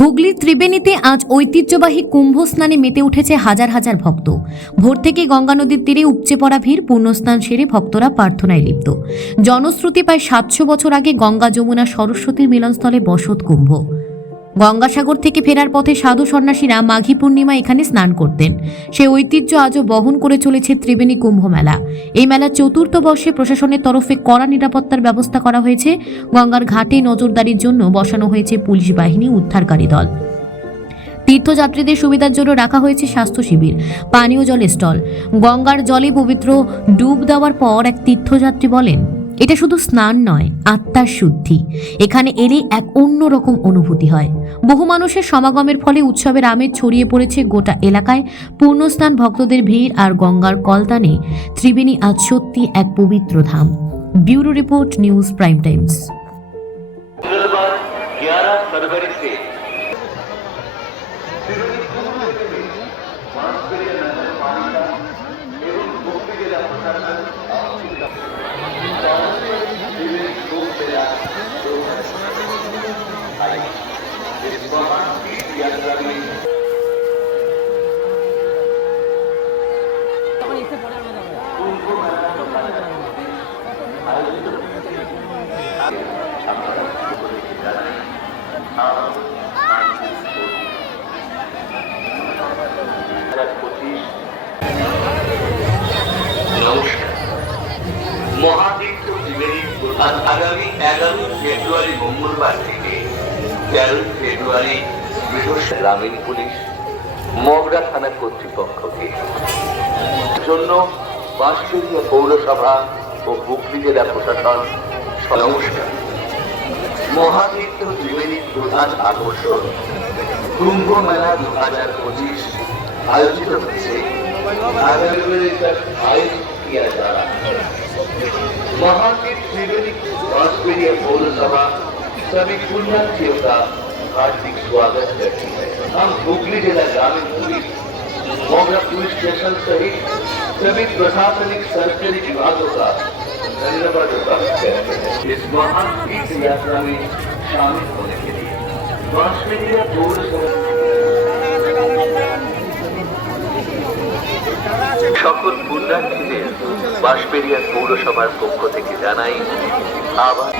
হুগলির ত্রিবেণীতে আজ ঐতিহ্যবাহী কুম্ভ স্নানে মেতে উঠেছে হাজার হাজার ভক্ত। ভোর থেকে গঙ্গা নদীর তীরে উপচে পড়া ভিড়, পুণ্যস্নান সেরে ভক্তরা প্রার্থনায় লিপ্ত। জনশ্রুতি প্রায় সাতশো বছর আগে গঙ্গা যমুনা সরস্বতীর মিলনস্থলে বসত কুম্ভ। গঙ্গাসাগর থেকে ফেরার পথে সাধু সন্ন্যাসীরা মাঘী পূর্ণিমা এখানে স্নান করতেন। সে ঐতিহ্য আজও বহন করে চলেছে ত্রিবেণী কুম্ভ মেলা এই মেলার চতুর্থ বর্ষে প্রশাসনের তরফে কড়া নিরাপত্তার ব্যবস্থা করা হয়েছে। গঙ্গার ঘাটে নজরদারির জন্য বসানো হয়েছে পুলিশ বাহিনী, উদ্ধারকারী দল। তীর্থযাত্রীদের সুবিধার জন্য রাখা হয়েছে স্বাস্থ্য শিবির, পানীয় জলের স্টল। গঙ্গার জলে পবিত্র ডুব দেওয়ার পর এক তীর্থযাত্রী বলেন এটা শুধু স্নান নয়, আত্মার শুদ্ধি। এখানে এলে এক অন্যরকম অনুভূতি হয়। বহু মানুষের সমাগমের ফলে উৎসবের আমেজ ছড়িয়ে পড়েছে গোটা এলাকায়। পূর্ণস্থান ভক্তদের ভিড় আর গঙ্গার কলতানে ত্রিবেণী আজ সত্যি এক পবিত্র ধাম। Bureau report, news prime times. আগামী এগারোই ফেব্রুয়ারি মঙ্গলবার থেকে তেরোই ফেব্রুয়ারি বৃহস্পতি গ্রামীণ পুলিশ মগরা থানা কর্তৃপক্ষকে জন্য বাঁশকুড়িয়া পৌরসভা ও হুগলি জেলা প্রশাসন নমস্কার মহাতীর্থ ত্রিবেণীর প্রধান আকর্ষণ কুম্ভ মেলা দু হাজার পঁচিশ আয়োজিত হচ্ছে আগামী আয়োজিত किया जा रहा है महातीर्थ त्रिवेणी बांसबेड़िया पौरसभा सभी पुण्यार्थियों का हार्दिक स्वागत करती है हम हुगली जिला ग्रामीण पुलिस मोगरा पुलिस स्टेशन सहित सभी प्रशासनिक सरकारी विभागों का धन्यवाद व्यक्त करते हैं इस महान तीर्थ यात्रा में शामिल होने के लिए बांसबेड़िया पौरसभा সকল পুণ্যার্থীদের বাঁশবেড়িয়া পৌরসভার পক্ষ থেকে জানাই আবার